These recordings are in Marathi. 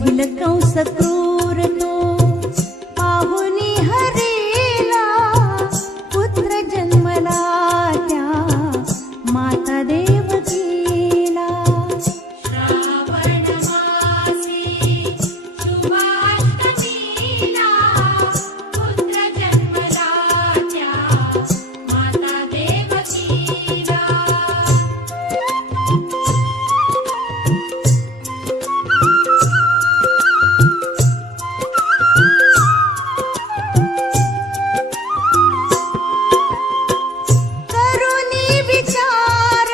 मधील कंस क्रूर तो पाहुनी हरेला, पुत्र जन्मला त्या माता देवकीला. श्रावण मासी शुभाष्टमीला, पुत्र जन्मला त्या माता देवकीला. करुणी विचार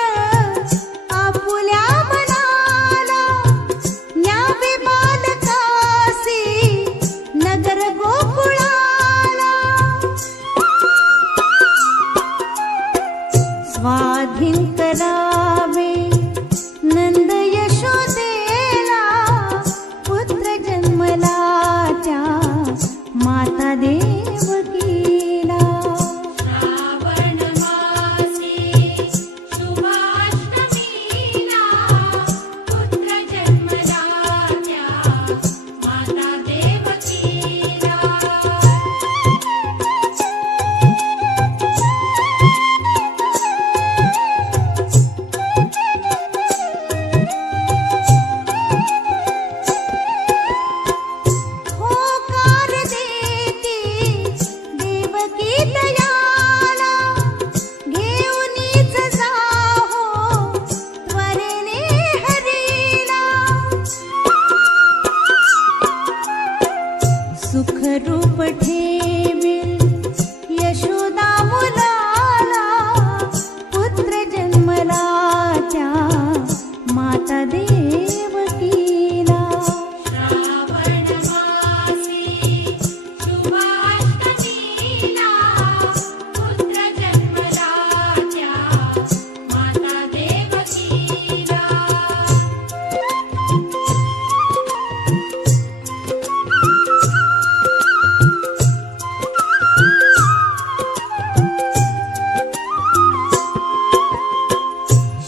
आपुल्या मनाला, न्यावे बालकासी नगर गोकुळाला. स्वाधीन करावे नंद यशोदेला, पुत्र जन्मला त्या माता देवकीला. श्रावण मासी शुभाष्टमीला, पुत्र जन्मला त्या माता देवकीला. होकार देती देवकी दयाला, घेऊनीच जाहो त्वरेने हरीला. सुखरूप ठेवील यशोदा मुलाला, पुत्र जन्मला त्या माता देवकीला. श्रावण मासी शुभाष्टमीला, पुत्र जन्मला त्या माता देवकीला.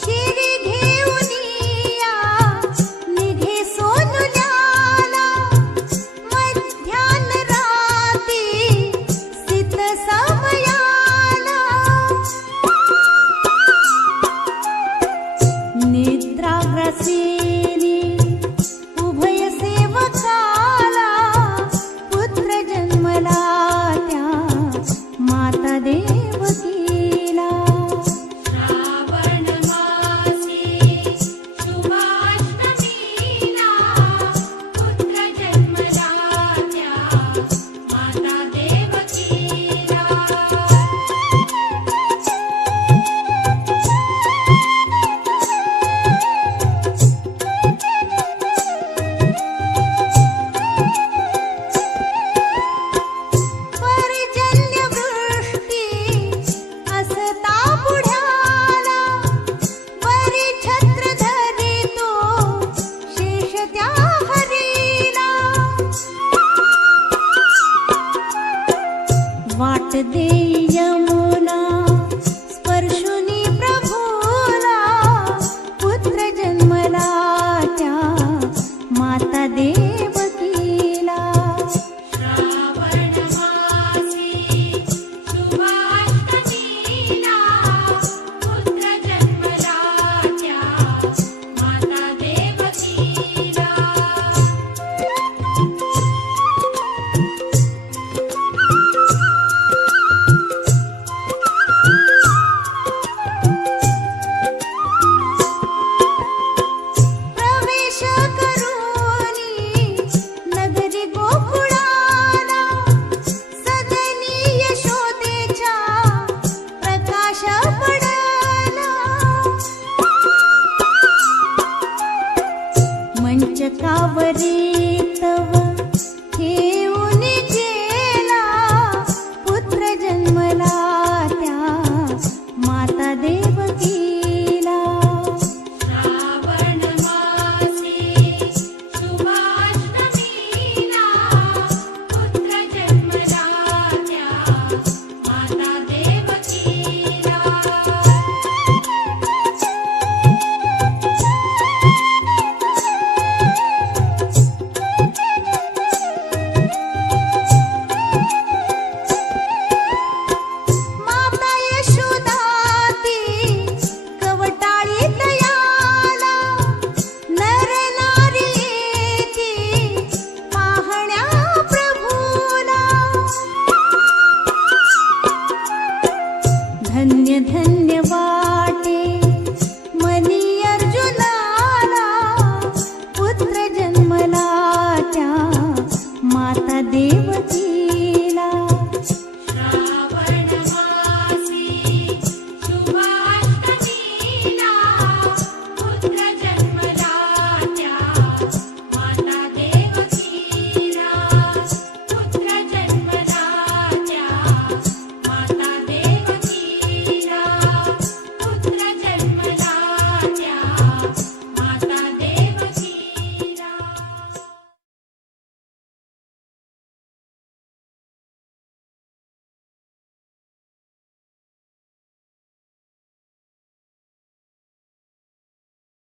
शिरी घेऊनिया निघे सोनुल्याला, मध्यान राती सित समयाला. निद्राग्रसेनी उभय सेवकाला, पुत्र जन्मला त्या माता देवकीला. श्रावण मासी शुभाष्टमीला, पुत्र जन्मला त्या माता देवकीला. पर्जन्यवृष्टी असता पुढ्याला, वरी छत्र धरितो शेष त्या हरीला. वाट देई यमुना स्पर्शुनी प्रभूला, पुत्र जन्मला त्या माता देवकीला. श्रावण मासी शुभाष्टमीला, पुत्र जन्मला त्या माता देवकीला.